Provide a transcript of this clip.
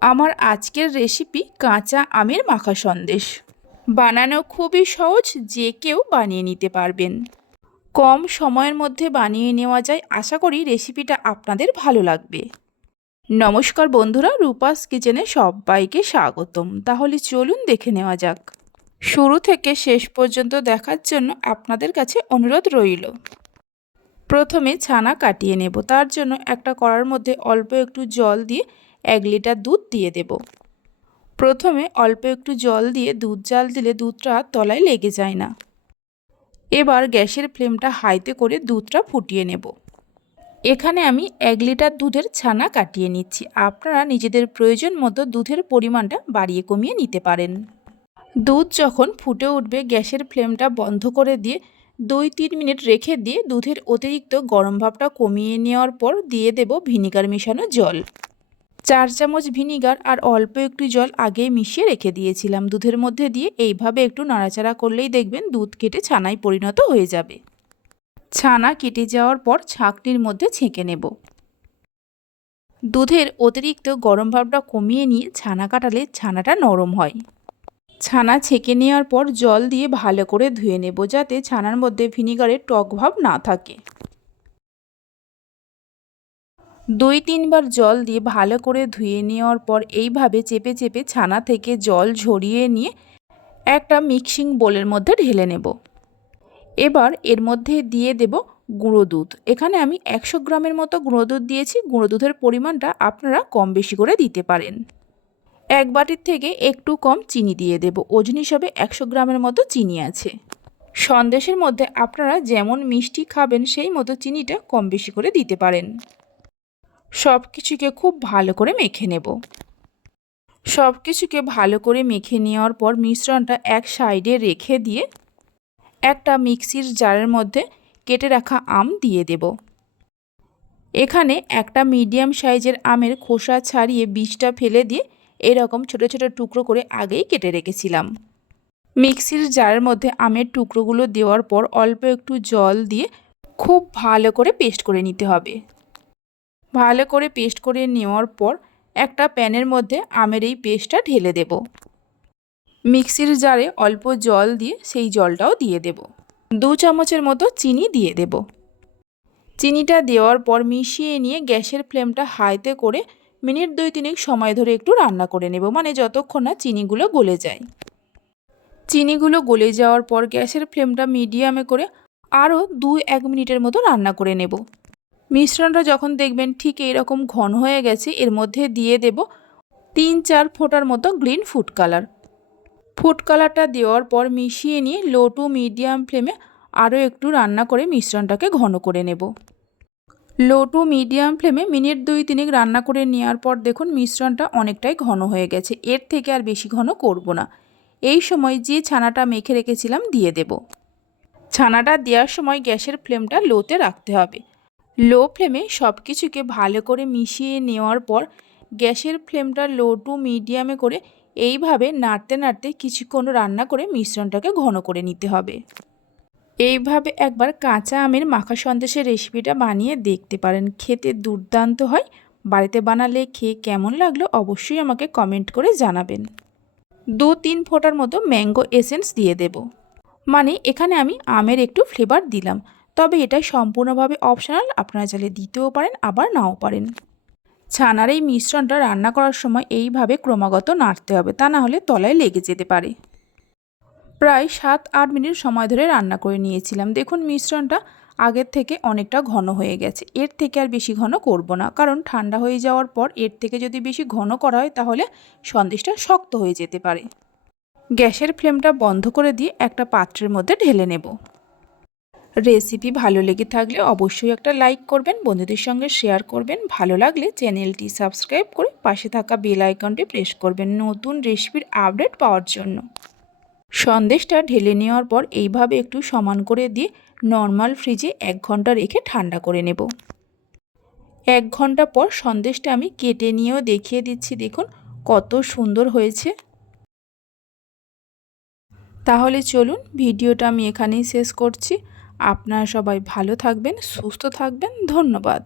আমার আজকের রেসিপি কাঁচা আমের মাখা সন্দেশ। বানানো খুবই সহজ, যে কেউ বানিয়ে নিতে পারবেন। কম সময়ের মধ্যে বানিয়ে নেওয়া যায়। আশা করি রেসিপিটা আপনাদের ভালো লাগবে। নমস্কার বন্ধুরা, রূপাস কিচেনে সবাইকে স্বাগতম। তাহলে চলুন দেখে নেওয়া যাক। শুরু থেকে শেষ পর্যন্ত দেখার জন্য আপনাদের কাছে অনুরোধ রইল। প্রথমে ছানা কাটিয়ে নেব। তার জন্য একটা কড়ার মধ্যে অল্প একটু জল দিয়ে এক লিটার দুধ দিয়ে দেব। প্রথমে অল্প একটু জল দিয়ে দুধ জাল দিলে দুধটা তলায় লেগে যায় না। এবার গ্যাসের ফ্লেমটা হাইতে করে দুধটা ফুটিয়ে নেব। এখানে আমি এক লিটার দুধের ছানা কাটিয়ে নিচ্ছি। আপনারা নিজেদের প্রয়োজন মতো দুধের পরিমাণটা বাড়িয়ে কমিয়ে নিতে পারেন। দুধ যখন ফুটে উঠবে, গ্যাসের ফ্লেমটা বন্ধ করে দিয়ে দুই তিন মিনিট রেখে দিয়ে দুধের অতিরিক্ত গরম ভাবটা কমিয়ে নেওয়ার পর দিয়ে দেব ভিনিগার মেশানো জল। চার চামচ ভিনিগার আর অল্প একটু জল আগে মিশিয়ে রেখে দিয়েছিলাম। দুধের মধ্যে দিয়ে এইভাবে একটু নাড়াচাড়া করলেই দেখবেন দুধ কেটে ছানায় পরিণত হয়ে যাবে। ছানা কেটে যাওয়ার পর ছাঁকনির মধ্যে ছেঁকে নেব। দুধের অতিরিক্ত গরম ভাবটা কমিয়ে নিয়ে ছানা কাটালে ছানাটা নরম হয়। ছানা ছেঁকে নেওয়ার পর জল দিয়ে ভালো করে ধুয়ে নেব যাতে ছানার মধ্যে ভিনিগারের টক ভাব না থাকে। দুই তিনবার জল দিয়ে ভালো করে ধুয়ে নেওয়ার পর এইভাবে চেপে চেপে ছানা থেকে জল ঝরিয়ে নিয়ে একটা মিক্সিং বোলের মধ্যে ঢেলে নেব। এবার এর মধ্যে দিয়ে দেব গুঁড়ো দুধ। এখানে আমি একশো গ্রামের মতো গুঁড়ো দুধ দিয়েছি। গুঁড়ো দুধের পরিমাণটা আপনারা কম বেশি করে দিতে পারেন। এক বাটির থেকে একটু কম চিনি দিয়ে দেব। ওজন হিসাবে একশো গ্রামের মতো চিনি আছে। সন্দেশের মধ্যে আপনারা যেমন মিষ্টি খাবেন, সেই মতো চিনিটা কম বেশি করে দিতে পারেন। সব কিছুকে খুব ভালো করে মেখে নেব। সব কিছুকে ভালো করে মেখে নেওয়ার পর মিশ্রণটা এক সাইডে রেখে দিয়ে একটা মিক্সির জারের মধ্যে কেটে রাখা আম দিয়ে দেব। এখানে একটা মিডিয়াম সাইজের আমের খোসা ছাড়িয়ে বীজটা ফেলে দিয়ে এরকম ছোট ছোট টুকরো করে আগেই কেটে রেখেছিলাম। মিক্সির জারের মধ্যে আমের টুকরোগুলো দেওয়ার পর অল্প একটু জল দিয়ে খুব ভালো করে পেস্ট করে নিতে হবে। ভালো করে পেস্ট করে নেওয়ার পর একটা প্যানের মধ্যে আমের এই পেস্টটা ঢেলে দেব। মিক্সির জারে অল্প জল দিয়ে সেই জলটাও দিয়ে দেব। দু চামচের মতো চিনি দিয়ে দেব। চিনিটা দেওয়ার পর মিশিয়ে নিয়ে গ্যাসের ফ্লেমটা হাইতে করে মিনিট দুই তিনেক সময় ধরে একটু রান্না করে নেব। মানে যতক্ষণ না চিনিগুলো গলে যায়। চিনিগুলো গলে যাওয়ার পর গ্যাসের ফ্লেমটা মিডিয়ামে করে আরও দু এক মিনিটের মতো রান্না করে নেব। মিশ্রণটা যখন দেখবেন ঠিক এইরকম ঘন হয়ে গেছে, এর মধ্যে দিয়ে দেব তিন চার ফোঁটার মতো গ্রিন ফুড কালার। ফুড কালারটা দেওয়ার পর মিশিয়ে নিয়ে লো টু মিডিয়াম ফ্লেমে আরও একটু রান্না করে মিশ্রণটাকে ঘন করে নেব। লো টু মিডিয়াম ফ্লেমে মিনিট দুই তিনেক রান্না করে নেওয়ার পর দেখুন মিশ্রণটা অনেকটাই ঘন হয়ে গেছে। এর থেকে আর বেশি ঘন করব না। এই সময় যে ছানাটা মেখে রেখেছিলাম দিয়ে দেব। ছানাটা দেওয়ার সময় গ্যাসের ফ্লেমটা লোতে রাখতে হবে। লো ফ্লেমে সব কিছুকে ভালো করে মিশিয়ে নেওয়ার পর গ্যাসের ফ্লেমটা লো টু মিডিয়ামে করে এইভাবে নাড়তে নাড়তে কিছুক্ষণ রান্না করে মিশ্রণটাকে ঘন করে নিতে হবে। এইভাবে একবার কাঁচা আমের মাখা সন্দেশের রেসিপিটা বানিয়ে দেখতে পারেন। খেতে দুর্দান্ত হয়। বাড়িতে বানালে খেয়ে কেমন লাগল অবশ্যই আমাকে কমেন্ট করে জানাবেন। দু তিন ফোঁটার মতো ম্যাঙ্গো এসেন্স দিয়ে দেব। মানে এখানে আমি আমের একটু ফ্লেভার দিলাম। তবে এটা সম্পূর্ণভাবে অপশনাল, আপনারা চাইলে দিতেও পারেন, আবার নাও পারেন। ছানার এই মিশ্রণটা রান্না করার সময় এইভাবে ক্রমাগত নাড়তে হবে, তা না হলে তলায় লেগে যেতে পারে। প্রায় সাত, আট মিনিট সময় ধরে রান্না করে নিয়েছিলাম। দেখুন মিশ্রণটা আগের থেকে অনেকটা ঘন হয়ে গেছে। এর থেকে আর বেশি ঘন করব না, কারণ ঠান্ডা হয়ে যাওয়ার পর এর থেকে যদি বেশি ঘন করা হয়, তাহলে সন্দেশটা শক্ত হয়ে যেতে পারে। গ্যাসের ফ্লেমটা বন্ধ করে দিয়ে একটা পাত্রের মধ্যে ঢেলে নেব। রেসিপি ভালো লেগে থাকলে অবশ্যই একটা লাইক করবেন, বন্ধুদের সঙ্গে শেয়ার করবেন। ভালো লাগলে চ্যানেলটি সাবস্ক্রাইব করে পাশে থাকা বেল আইকনটি প্রেস করবেন নতুন রেসিপির আপডেট পাওয়ার জন্য। সন্দেশটা ঢেলে নেওয়ার পর এইভাবে একটু সমান করে দিয়ে নর্মাল ফ্রিজে এক ঘণ্টা রেখে ঠান্ডা করে নেব। এক ঘণ্টা পর সন্দেশটা আমি কেটে নিয়েও দেখিয়ে দিচ্ছি, দেখুন কত সুন্দর হয়েছে। তাহলে চলুন ভিডিওটা আমি এখানেই শেষ করছি। আপনারা সবাই ভালো থাকবেন, সুস্থ থাকবেন, ধন্যবাদ।